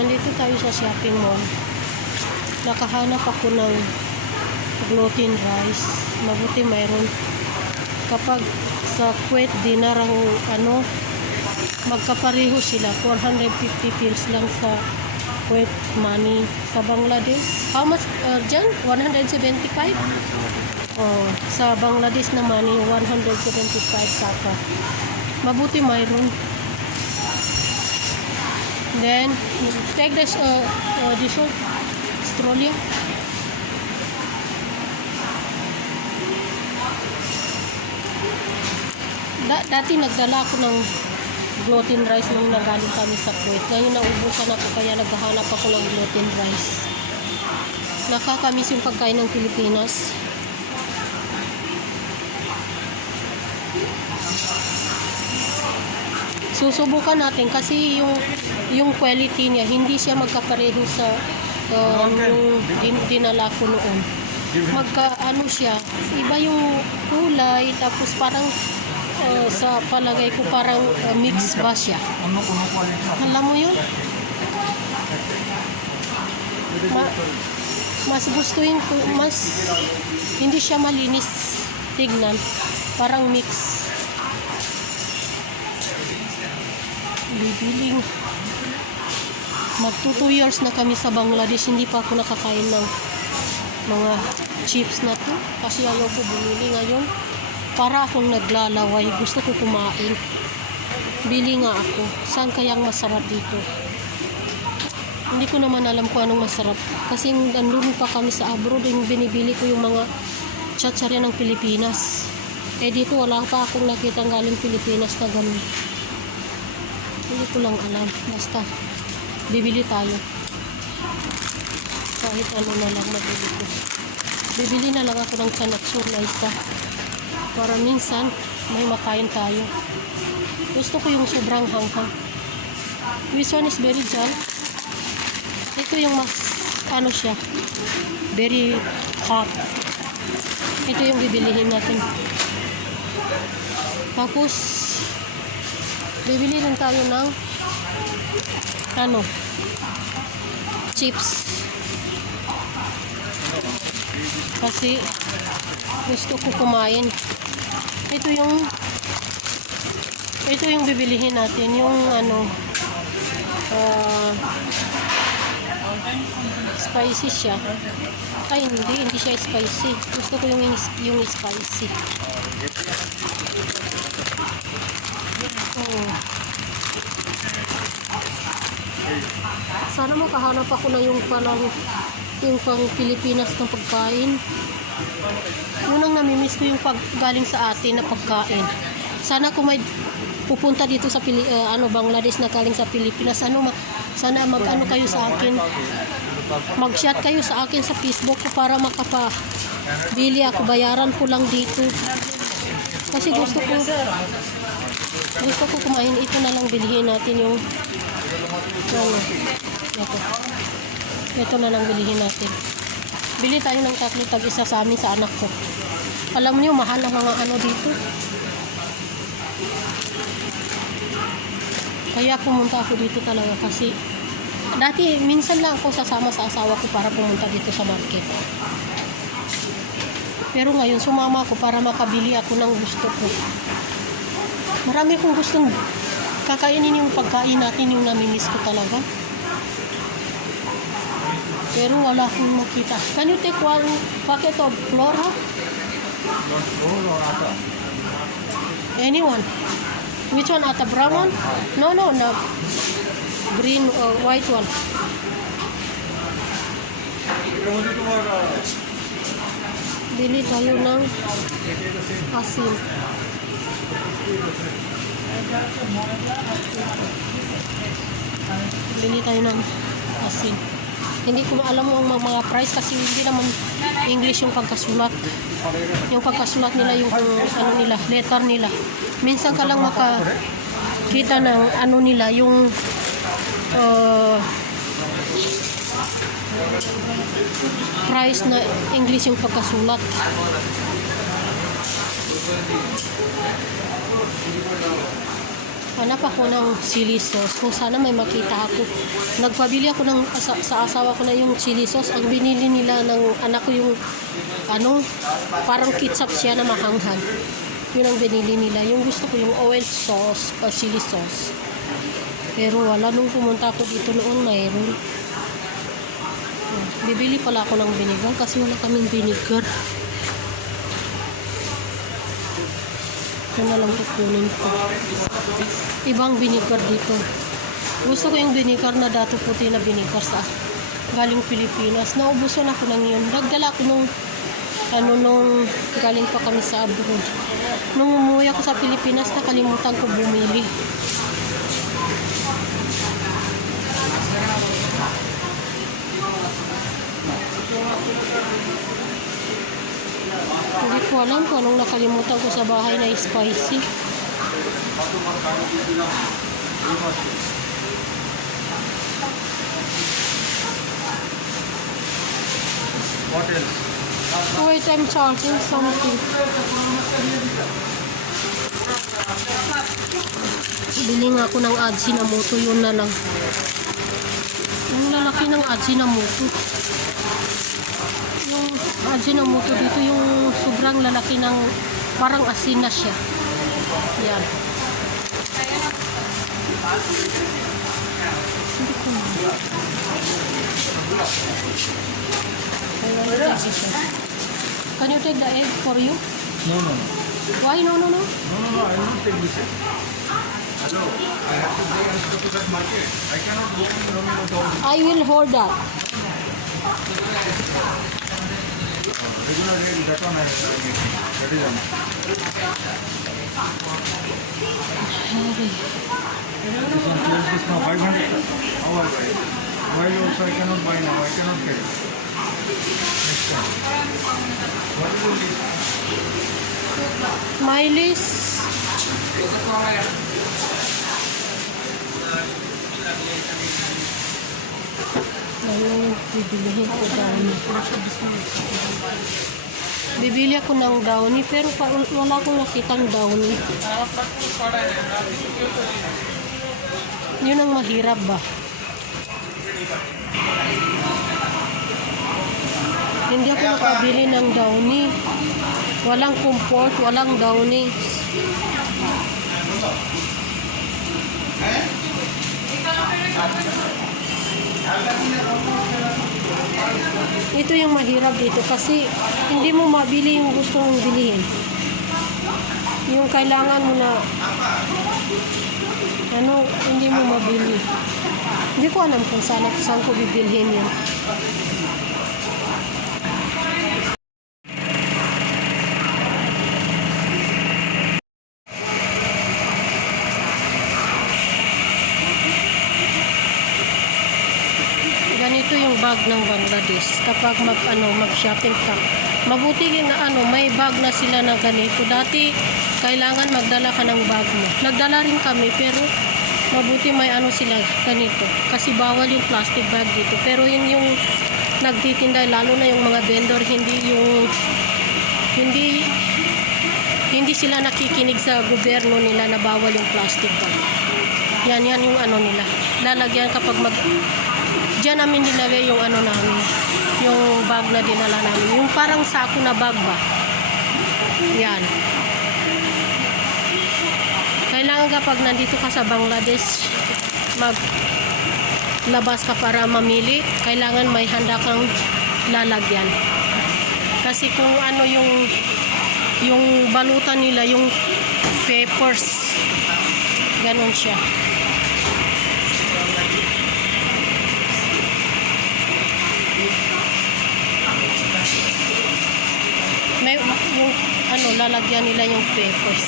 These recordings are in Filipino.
Nandito tayo sa shopping mall. Nakahanap ako ng gluten rice. Mabuti mayroon. Kapag sa Kuwait dinar ang ano, magkapareho sila. 450 pills lang sa Kuwait money. Sa Bangladesh, how much uh, dyan? 175? Oh, sa Bangladesh na money, 175 taka. Mabuti mayroon. Then, take this, uh, uh, this one, Australia. Da dati nagdala ako ng gluten rice nung nagaling kami sa Kuwait. Ngayon naubusan ako kaya naghahanap ako ng gluten rice. Nakakamiss yung pagkain ng Pilipinas. Susubukan natin kasi yung yung quality niya hindi siya magkapareho sa uh, yung din, dinala ko noon. Magka ano siya, iba yung kulay tapos parang uh, sa palagay ko parang uh, mix ba siya. Alam mo yun? Ma- mas gustuin ko, mas hindi siya malinis tignan. Parang mix. Bibiling. Magto 2 years na kami sa Bangladesh, hindi pa ako nakakain ng mga chips na to. Kasi ayaw ko bumili ngayon. Para akong naglalaway, gusto ko kumain. Bili nga ako. Saan kayang masarap dito? Hindi ko naman alam kung anong masarap. Kasi nandun pa kami sa abroad, yung binibili ko yung mga chatsarya ng Pilipinas. Eh dito wala pa akong nakita galing Pilipinas na ganun. Hindi ko lang alam. Basta, bibili tayo. Kahit ano na lang mabili ko. Bibili na lang ako ng chanaksur na isa. Para minsan, may makain tayo. Gusto ko yung sobrang hanghang. This one is very dull. Ito yung mas, ano siya, very hot. Ito yung bibilihin natin. Tapos, bibili rin tayo ng ano? Chips. Kasi gusto ko kumain. Ito yung ito yung bibilihin natin. Yung ano ah, spicy siya. Ay hindi. Hindi siya spicy. Gusto ko yung yung spicy. Oh. Sana makahanap ako na yung palang yung pang Pilipinas na pagkain. Unang namimiss ko yung pag galing sa atin na pagkain. Sana kung may pupunta dito sa Pili, eh, ano Bangladesh na galing sa Pilipinas, ano ma, sana mag-ano kayo sa akin. Mag-chat kayo sa akin sa Facebook ko para makapa bili ako bayaran ko lang dito. Kasi gusto ko gusto ko kumain ito na lang bilhin natin yung ano, ito. Ito na lang bilhin natin. Bili tayo ng tatlo tag isa sa amin sa anak ko. Alam niyo mahal ang mga ano dito. Kaya pumunta ako dito talaga kasi dati minsan lang ako sasama sa asawa ko para pumunta dito sa market. Pero ngayon sumama ako para makabili ako ng gusto ko. Marami akong gustong kakainin yung pagkain natin yung namimiss ko talaga. Pero wala akong makita. Can you take one packet of Flora? Anyone? Which one? Ata brown one? No, no, no. Green or white one. Bili tayo ng asin. Bili tayo ng asin. Hindi ko alam ang mga, price kasi hindi naman English yung pagkasulat. Yung pagkasulat nila, yung ano nila, letter nila. Minsan ka lang makakita ng ano nila, yung uh, price na English yung pagkasulat. Hanap ako ng chili sauce. Kung sana may makita ako. Nagpabili ako ng, sa, sa asawa ko na yung chili sauce. Ang binili nila ng anak ko yung, ano, parang ketchup siya na mahanghang. Yun ang binili nila. Yung gusto ko yung oil sauce o chili sauce. Pero wala nung pumunta ako dito noon, mayroon. Bibili pala ako ng vinegar kasi wala kaming vinegar. Ito na lang kukunin ko. Ibang vinegar dito. Gusto ko yung vinegar na dato puti na vinegar sa galing Pilipinas. Naubusan ako ng yun. Nagdala ko nung ano nung galing pa kami sa abroad. Nung umuwi ako sa Pilipinas, nakalimutan ko bumili. Hindi ko alam kung anong nakalimutan ko sa bahay na spicy. What else? Wait, I'm charging something. Bili nga ako ng Ajinomoto, yun na lang. Yung lalaki ng Ajinomoto. Yung Ajinomoto dito, yung sobrang lalaki ng parang asin na siya. Yan. Hindi ko. Can you take the egg for you? No, no, no. Why? No, no, no. No, no, no, I not take this. I have to and to that market. I cannot go and run I will hold that. regular rate. That one I have to get. One this now 500. How I buy? While also I cannot buy now. I cannot pay. Next time. What is list? Bibili ako ng downy pero pa, wala akong nakitang downy. Yun ang mahirap ba? Hindi ako nakabili ng downy. Walang comfort, walang downy. Ito yung mahirap dito kasi hindi mo mabili yung gusto mong bilihin. Yung kailangan mo na ano, hindi mo mabili. Hindi ko alam kung saan, saan ko bibilhin yun. ganito yung bag ng Kapag mag ano mag-shopping ka mabuti na ano may bag na sila na ganito. Dati kailangan magdala ka ng bag mo. Nagdala rin kami pero mabuti may ano sila ganito. Kasi bawal yung plastic bag dito. Pero yun yung nagtitinda lalo na yung mga vendor hindi yung hindi hindi sila nakikinig sa gobyerno nila na bawal yung plastic bag. Yan yan yung ano nila. Lalagyan kapag mag Diyan namin dinagay yung ano namin, yung bag na dinala namin. Yung parang sako na bag ba? Yan. Kailangan kapag nandito ka sa Bangladesh, mag labas ka para mamili, kailangan may handa kang lalagyan. Kasi kung ano yung yung balutan nila, yung papers, ganun siya. may yung ano lalagyan nila yung papers.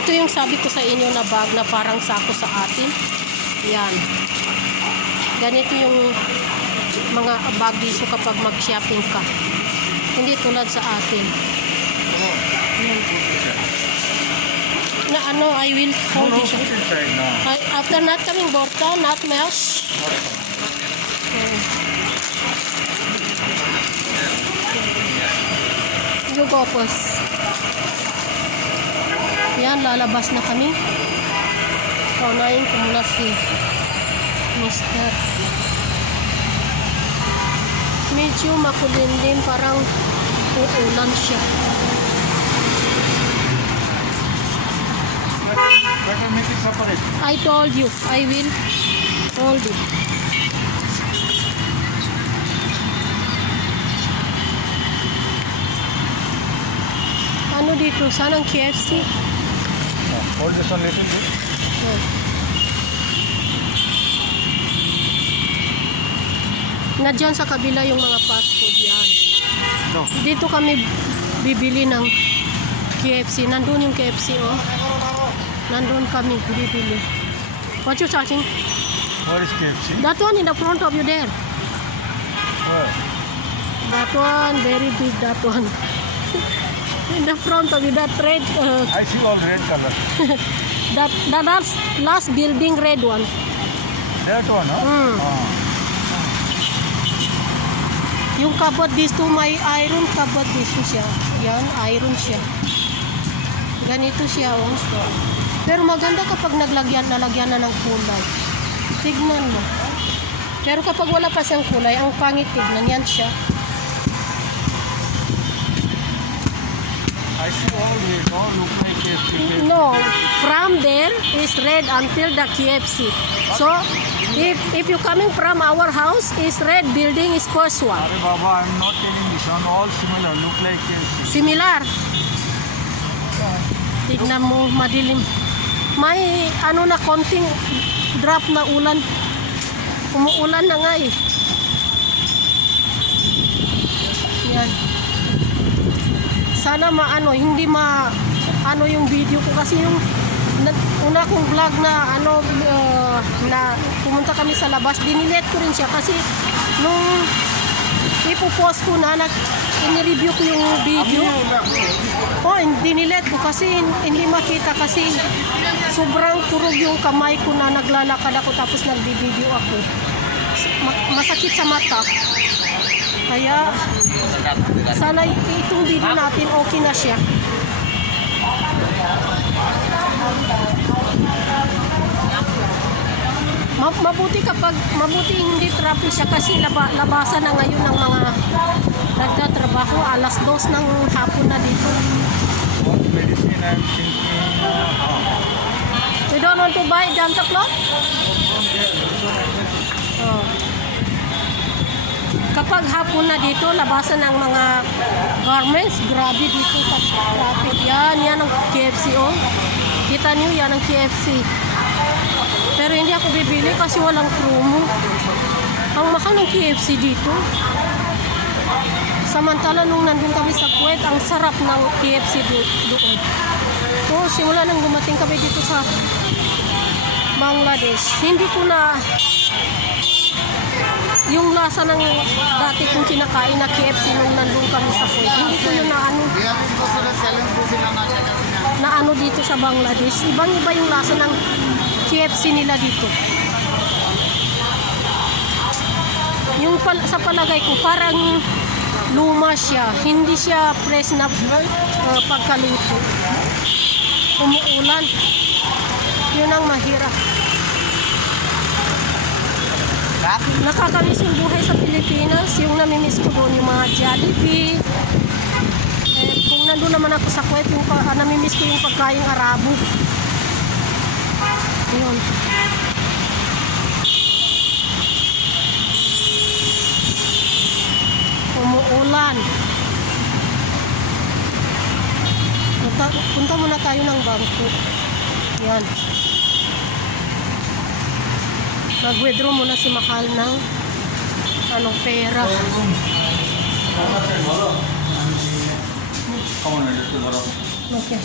Ito yung sabi ko sa inyo na bag na parang sako sa atin. Yan. Ganito yung mga bag dito kapag mag shopping ka. Hindi tulad sa atin. Yan. na ano I will No, hold no, this put inside now. I- after not coming borta not mesh You go first. Yan, lalabas na kami. Paunayin ko muna si Mr. Medyo makulimlim, parang uulan siya. I told you, I will hold it. Ano dito? Saan ang KFC? Hold this one little bit. Oh. Na dyan sa kabila yung mga fast food yan. No. Dito kami bibili ng KFC. Nandun yung KFC, oh. Nandun kami bibili. What you charging? Where is KFC? That one in the front of you there. Where? That one, very big, that one. In the front of you, that red, uh, I see all red color. that, the last, last building red one. That one, huh? Mm. Ah. Yung kabot dito, may iron kabot dito siya. Yan, iron siya. Ganito siya, oh. Pero maganda kapag naglagyan, nalagyan na ng kulay. Tignan mo. Pero kapag wala pa siyang kulay, ang pangit tignan, yan siya. I see all red, all look like KFC. KFC. No, from there is red until the KFC. So, if if you coming from our house, is red building is first one. Arey Baba, I'm not telling this one. All similar, look like KFC. Similar. Tignan mo, madilim. May ano na konting drop na ulan. Umuulan na nga eh. Yan. Sana maano, hindi ma ano yung video ko kasi yung na, una kong vlog na ano uh, na pumunta kami sa labas, dinilet ko rin siya kasi nung ipopost ko na, nag, inireview ko yung video. Oh, hindi ko kasi hin- hindi makita kasi sobrang kurog yung kamay ko na naglalakad ako tapos nagbi-video ako. Ma- masakit sa mata. Kaya sana itong video natin okay na siya. Ma- mabuti kapag mabuti hindi traffic siya kasi laba, labasan na ngayon ng mga nagtatrabaho alas dos ng hapon na dito. You don't want to buy Danta cloth? Oh. Kapag hapon na dito, labasan ng mga garments. Grabe dito traffic. Yan, yan ang KFC, oh. Kita niyo, yan ang KFC. Pero hindi ako bibili kasi walang promo. Ang mahal ng KFC dito. Samantala nung nandun kami sa Kuwait, ang sarap ng KFC do- doon. So, simula nang dumating kami dito sa Bangladesh, hindi ko na lasa ng dati kong kinakain na KFC nung nandun kami sa Kuwait. Hindi ko ano, na ano dito sa Bangladesh. Ibang iba yung lasa ng KFC nila dito. Yung pal- sa palagay ko, parang luma siya. Hindi siya fresh na uh, pagkaluto. Umuulan. Yun ang mahirap. Nakakamiss yung buhay sa Pilipinas. Yung namimiss ko doon, yung mga Jollibee. Eh, kung nandun naman ako sa Kuwait, yung ah, namimiss ko yung pagkain Arabo. Yun. Umuulan. Punta, punta muna tayo ng bangko. Yan. Mag-withdraw muna si Mahal ng anong pera. come on, let's go. Dharo. Okay.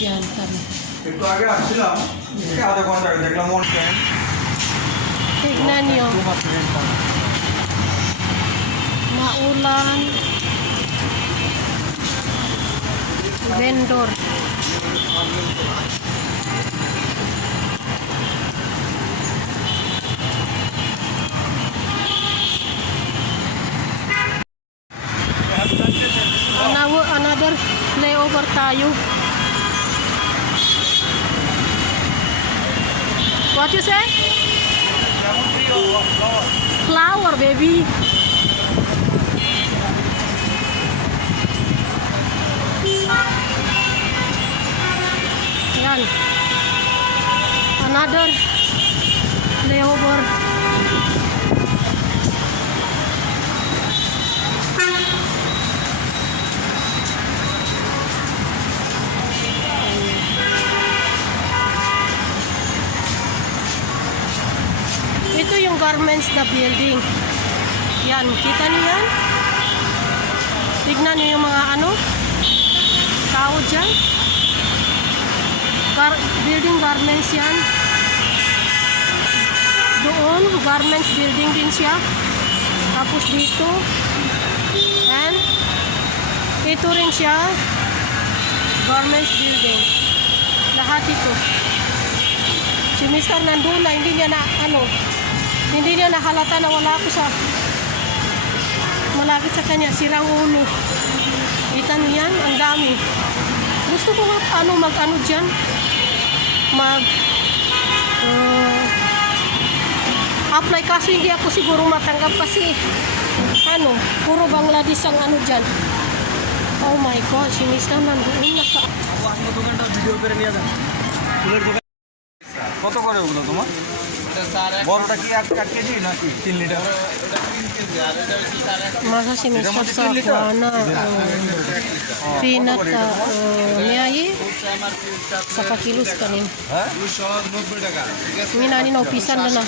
Yan kami. একটু আগে আসছিলাম এই আধা ঘন্টা আগে দেখলাম one train Tignan nyo. Maulan. Vendor. tayo. What you say? Flower, baby. Another. Garments na building. Yan, kita niyo yan? Tignan niyo yung mga ano? Tao dyan. Gar- building garments yan. Doon, garments building din siya. Tapos dito. And, ito rin siya. Garments building. Lahat ito. Si Mr. nandun na, hindi niya na, ano, hindi niya nahalata na wala ako sa malapit sa kanya, sirang ulo. Kita niyo yan, ang dami. Gusto ko nga, ano, mag-ano dyan, mag, uh, apply kaso hindi ako siguro matanggap kasi, ano, puro Bangladesh ang ano dyan. Oh my God, si Mr. nandun na sa, কত করে ওগুলো তোমার বড়টা কি এক এক কেজি নাকি তিন litre masa si Mr. sa Kuana, uh, peanut, uh, uh, niyayi, sa pakilos kanin. হ্যাঁ Minani na upisan na na.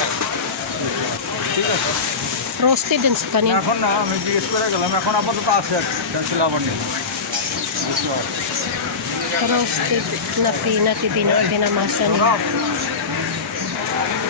Roasted din sa kanin. এখন না আমি জিজ্ঞেস করে গেলাম এখন আপাতত আছে আর কি। টেনশন লাভ নেই বুঝতে পারছি Roasted na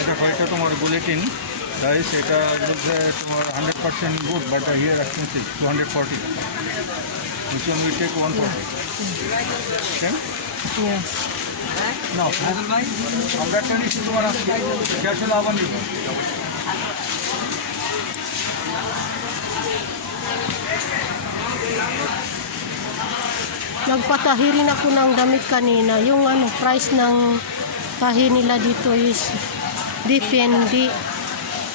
এটা কয়েকটা তোমার বুলেটিন রাইস এটা বলছে তোমার hundred percent good but here expensive two hundred forty Which one will take 140? Yeah. Okay? Yeah. No, from that one is 250. That will have one you. Nagpatahi ako ng damit kanina. Yung ano, price ng tahi nila dito is depende.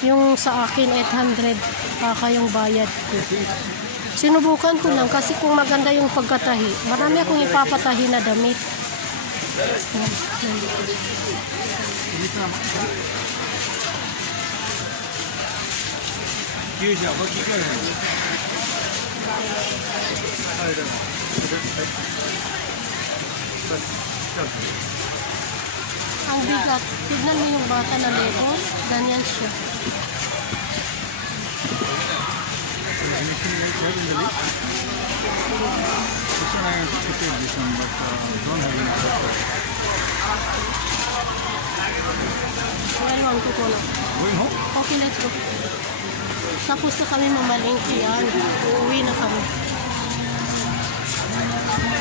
Yung sa akin, 800 kaka yung bayad ko. Sinubukan ko lang kasi kung maganda yung pagkatahi, marami akong ipapatahi na damit. Ang bigat. Tignan mo yung bata na lebo. Ganyan siya. This one I have take this one, but uh, don't have any purpose. Well, ang ko na. Going home? Okay, let's go. Tapos na kami mamalingki yan. Uuwi na kami.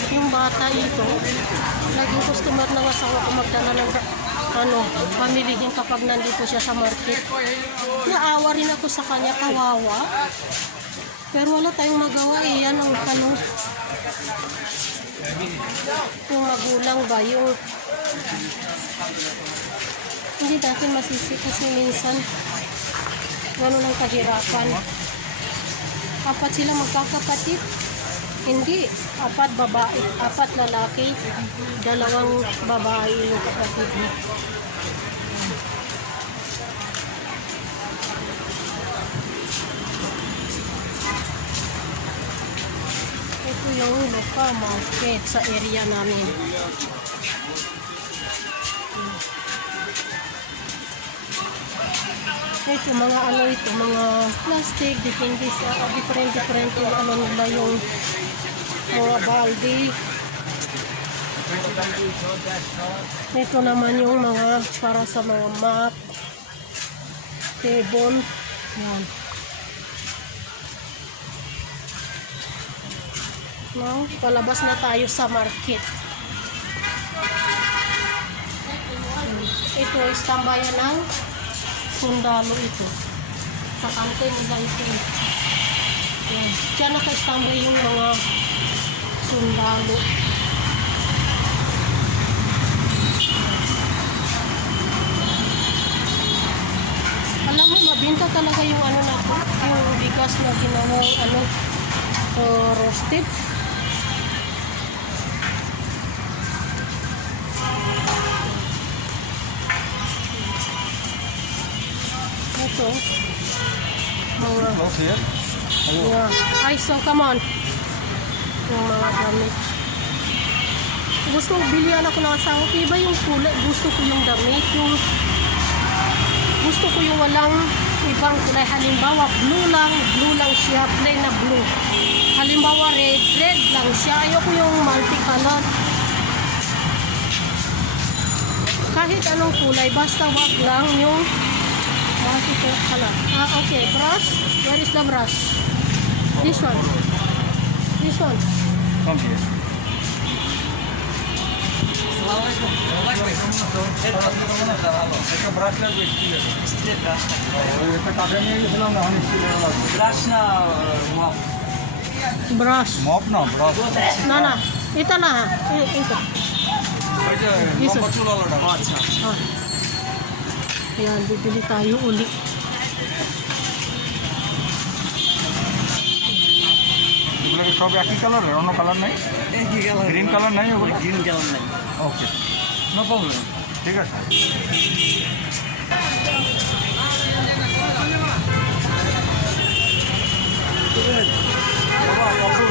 Yung bata ito, naging customer ng asawa ko magdala ng ano, pamili din kapag nandito siya sa market. Naawa rin ako sa kanya, kawawa. Pero wala tayong magawa eh. Yan ang ano, yung magulang ba, yung hindi natin masisi kasi minsan gano'n ang kahirapan. Apat sila magkakapatid. Hindi. Apat babae. Apat lalaki. Dalawang babae yung kapatid. Yung local market sa area namin. Ito mga ano ito, mga plastic, depende sa uh, different different yung ano nila yung mga balde. Ito naman yung mga para sa mga mat, table. Yan. No, palabas na tayo sa market. Ito is tambayan ng sundalo ito. Sa kante nila ito. Yan. Diyan naka-standby yung mga sundalo. Alam mo, mabinta talaga yung ano na yung bigas na ginawang ano, uh, roasted. Ito. Mga Close here. Hello. Yeah. Ay, so come on. Yung mga damit. Gusto ko bilihan ako ng asawa ko. Iba yung kulay. Gusto ko yung damit. Yung gusto ko yung walang ibang kulay. Halimbawa, blue lang. Blue lang siya. Plain na blue. Halimbawa, red. Red lang siya. Ayoko yung multicolored. Kahit anong kulay. Basta wag lang yung multicolored. Ah, okay. Brush. Where is the brush? This one. This one. Come here. একটা ব্রাশলার বেশি ওই একটা টাকা নিয়ে গেছিলাম না অনেক স্টিলের লাগবে ব্রাশ না মপ Brush. মপ না brush Na na. Ito na এগুলো কি সব একই কালারের অন্য কালার নাই? একই কালার গ্রিন কালার নাই ওগুলো? গ্রিন কালার নাই। ওকে নো প্রবলেম ঠিক আছে। বাবা, কখন?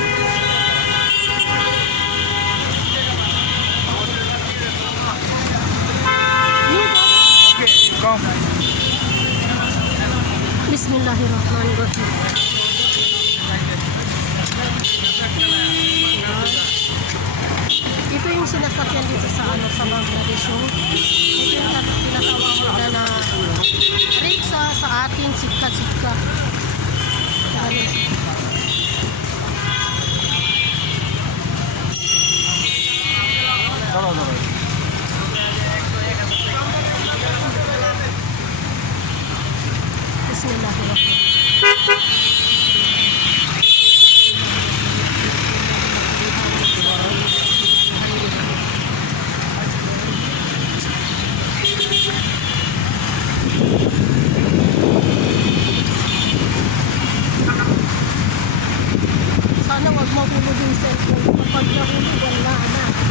You Ito yung sinasakyan dito sa ano sa Bangladesh. Ito yung tinatawag na na riksa sa ating sitka-sitka. Dalo, dalo. Bismillahirrahmanirrahim. Sana wag mahulog yung cellphone. Kapag nahulog, wala na.